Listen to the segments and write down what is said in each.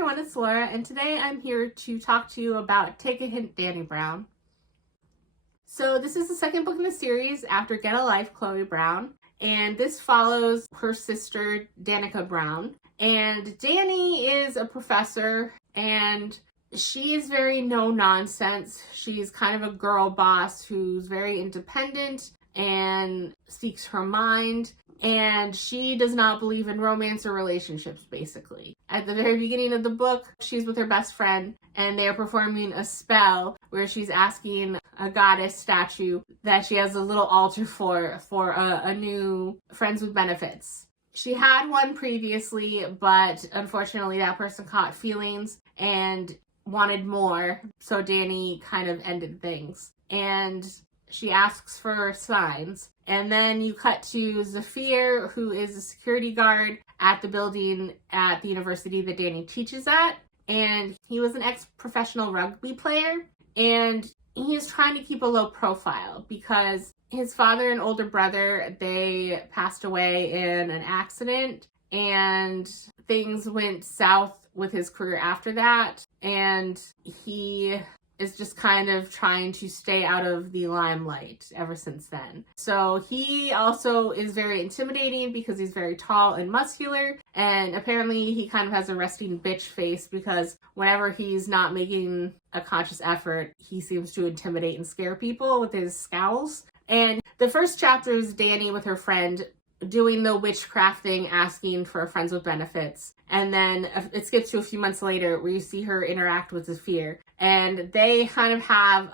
everyone, it's Laura, and today I'm here to talk to you about Take a Hint, Dani Brown. So this is the second book in the series after Get a Life, Chloe Brown, and this follows her sister, Danica Brown. And Dani is a professor, and she is very no-nonsense. She's kind of a girl boss who's very independent and speaks her mind. And she does not believe in romance or relationships, basically. At the very beginning of the book, she's with her best friend, and they are performing a spell where she's asking a goddess statue that she has a little altar for a new Friends with Benefits. She had one previously, but unfortunately that person caught feelings and wanted more, so Dani kind of ended things. And she asks for signs. And then you cut to Zafir, who is a security guard at the building at the university that Dani teaches at. And he was an ex-professional rugby player. And he is trying to keep a low profile because his father and older brother, they passed away in an accident. And things went south with his career after that. And he is just kind of trying to stay out of the limelight ever since then. So he also is very intimidating because he's very tall and muscular, and apparently he kind of has a resting bitch face because whenever he's not making a conscious effort, he seems to intimidate and scare people with his scowls. And the first chapter is Dani with her friend doing the witchcraft thing, asking for Friends with Benefits. And then it skips to a few months later where you see her interact with Zafir. And they kind of have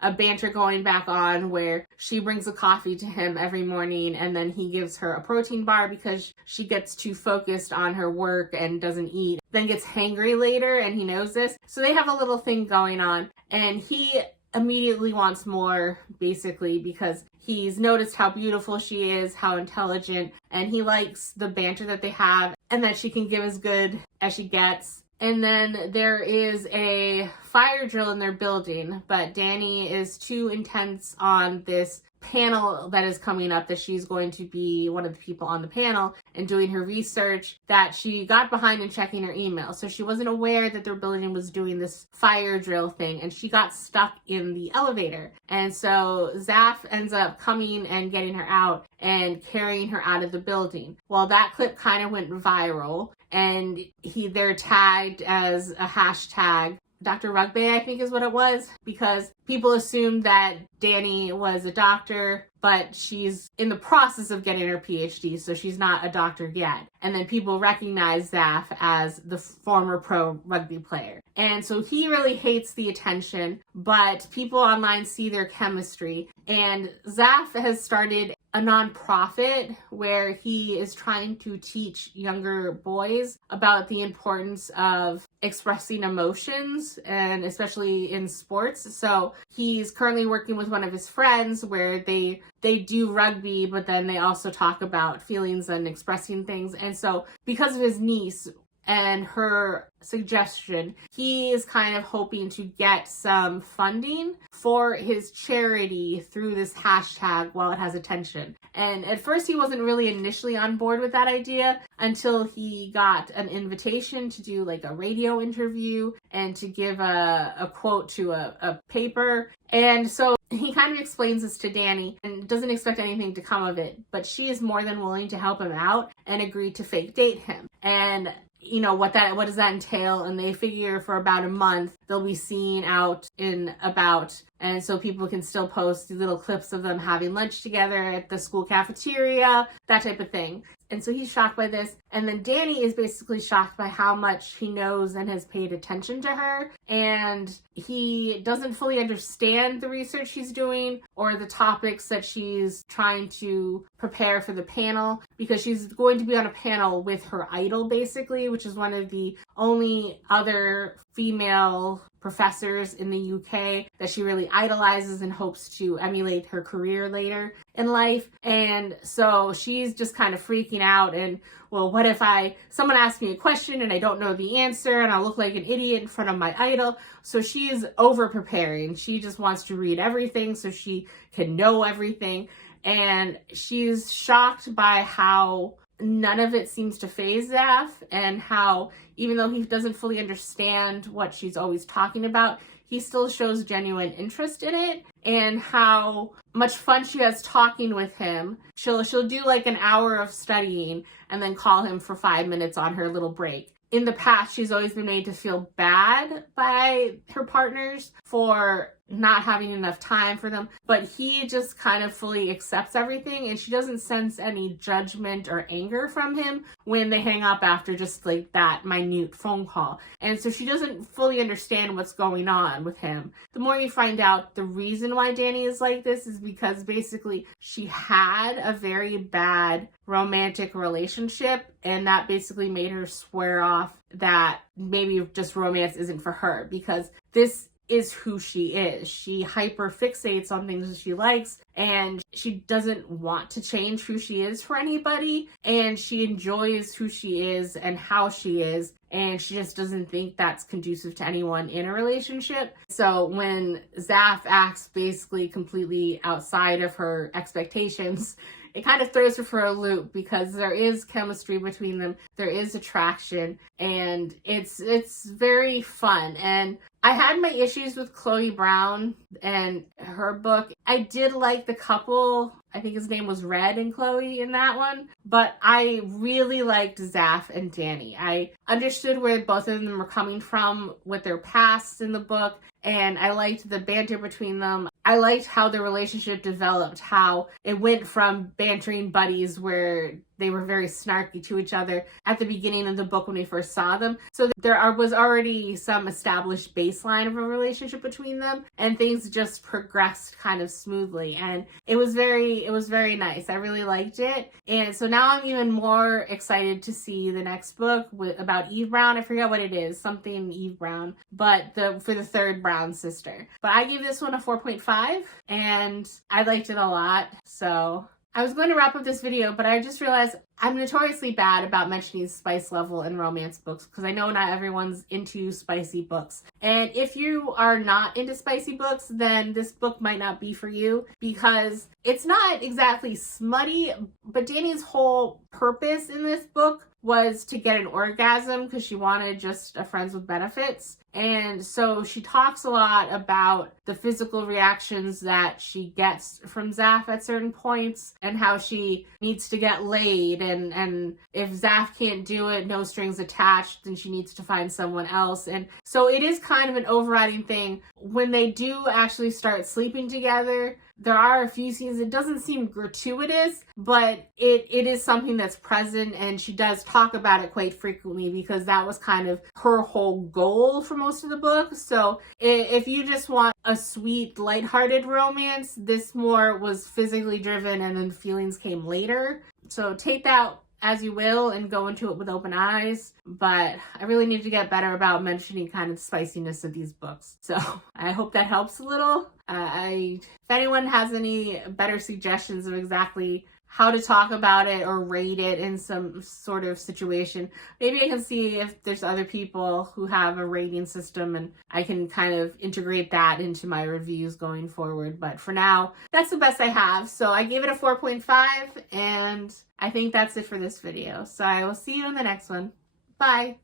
a banter going back on where she brings a coffee to him every morning and then he gives her a protein bar because she gets too focused on her work and doesn't eat. Then gets hangry later and he knows this. So they have a little thing going on and he immediately wants more, basically, because he's noticed how beautiful she is, how intelligent, and he likes the banter that they have and that she can give as good as she gets. And then there is a fire drill in their building, but Dani is too intense on this panel that is coming up that she's going to be one of the people on the panel and doing her research that she got behind in checking her email. So she wasn't aware that their building was doing this fire drill thing and she got stuck in the elevator. And so Zaf ends up coming and getting her out and carrying her out of the building. Well, that clip kind of went viral and they're tagged as a hashtag Dr. Rugby, I think is what it was, because people assumed that Dani was a doctor, but she's in the process of getting her PhD, so she's not a doctor yet. And then people recognize Zaf as the former pro rugby player. And so he really hates the attention, but people online see their chemistry. And Zaf has started a nonprofit where he is trying to teach younger boys about the importance of expressing emotions, and especially in sports. So he's currently working with one of his friends where they do rugby, but then they also talk about feelings and expressing things. And so because of his niece and her suggestion, he is kind of hoping to get some funding for his charity through this hashtag while it has attention. And at first he wasn't really initially on board with that idea until he got an invitation to do like a radio interview and to give a quote to a paper. And so he kind of explains this to Dani and doesn't expect anything to come of it, but she is more than willing to help him out and agree to fake date him. And you know, what does that entail? And they figure for about a month they'll be seen out and about, and so people can still post little clips of them having lunch together at the school cafeteria, that type of thing. And so he's shocked by this. And then Dani is basically shocked by how much he knows and has paid attention to her. And he doesn't fully understand the research she's doing or the topics that she's trying to prepare for the panel, because she's going to be on a panel with her idol, basically, which is one of the only other female professors in the UK that she really idolizes and hopes to emulate her career later in life. And so she's just kind of freaking out and, well, what if someone asks me a question and I don't know the answer and I'll look like an idiot in front of my idol? So she is over preparing. She just wants to read everything so she can know everything. And she's shocked by how none of it seems to faze Zaf, and how even though he doesn't fully understand what she's always talking about, he still shows genuine interest in it, and how much fun she has talking with him. She'll do like an hour of studying and then call him for 5 minutes on her little break. In the past, she's always been made to feel bad by her partners for not having enough time for them, but he just kind of fully accepts everything, and she doesn't sense any judgment or anger from him when they hang up after just like that minute phone call. And so she doesn't fully understand what's going on with him. The more you find out the reason why Dani is like this is because basically she had a very bad romantic relationship, and that basically made her swear off that maybe just romance isn't for her, because this is who she is. She hyper fixates on things that she likes, and she doesn't want to change who she is for anybody, and she enjoys who she is and how she is, and she just doesn't think that's conducive to anyone in a relationship. So when Zaf acts basically completely outside of her expectations, it kind of throws her for a loop, because there is chemistry between them, there is attraction, and it's very fun. And I had my issues with Chloe Brown and her book. I did like the couple, I think his name was Red and Chloe in that one, but I really liked Zaf and Dani. I understood where both of them were coming from with their pasts in the book, and I liked the banter between them. I liked how the relationship developed, how it went from bantering buddies where they were very snarky to each other at the beginning of the book when we first saw them. So there was already some established baseline of a relationship between them, and things just progressed kind of smoothly. And it was very nice. I really liked it. And so now I'm even more excited to see the next book about Eve Brown. I forget what it is, something Eve Brown, but for the third Brown sister. But I gave this one a 4.5, and I liked it a lot. So I was going to wrap up this video, but I just realized I'm notoriously bad about mentioning spice level in romance books, because I know not everyone's into spicy books. And if you are not into spicy books, then this book might not be for you, because it's not exactly smutty, but Dani's whole purpose in this book was to get an orgasm, because she wanted just a friends with benefits. And so she talks a lot about the physical reactions that she gets from Zaf at certain points, and how she needs to get laid, and if Zaf can't do it, no strings attached, then she needs to find someone else. And so it is kind of an overriding thing. When they do actually start sleeping together, there are a few scenes, it doesn't seem gratuitous, but it is something that's present, and she does talk about it quite frequently, because that was kind of her whole goal for most of the book. So if you just want a sweet, lighthearted romance, this more was physically driven, and then feelings came later. So take that as you will and go into it with open eyes, but I really need to get better about mentioning kind of the spiciness of these books. So I hope that helps a little. If anyone has any better suggestions of exactly how to talk about it or rate it in some sort of situation, maybe I can see if there's other people who have a rating system, and I can kind of integrate that into my reviews going forward. But for now, that's the best I have. So I gave it a 4.5, and I think that's it for this video. So I will see you in the next one. Bye.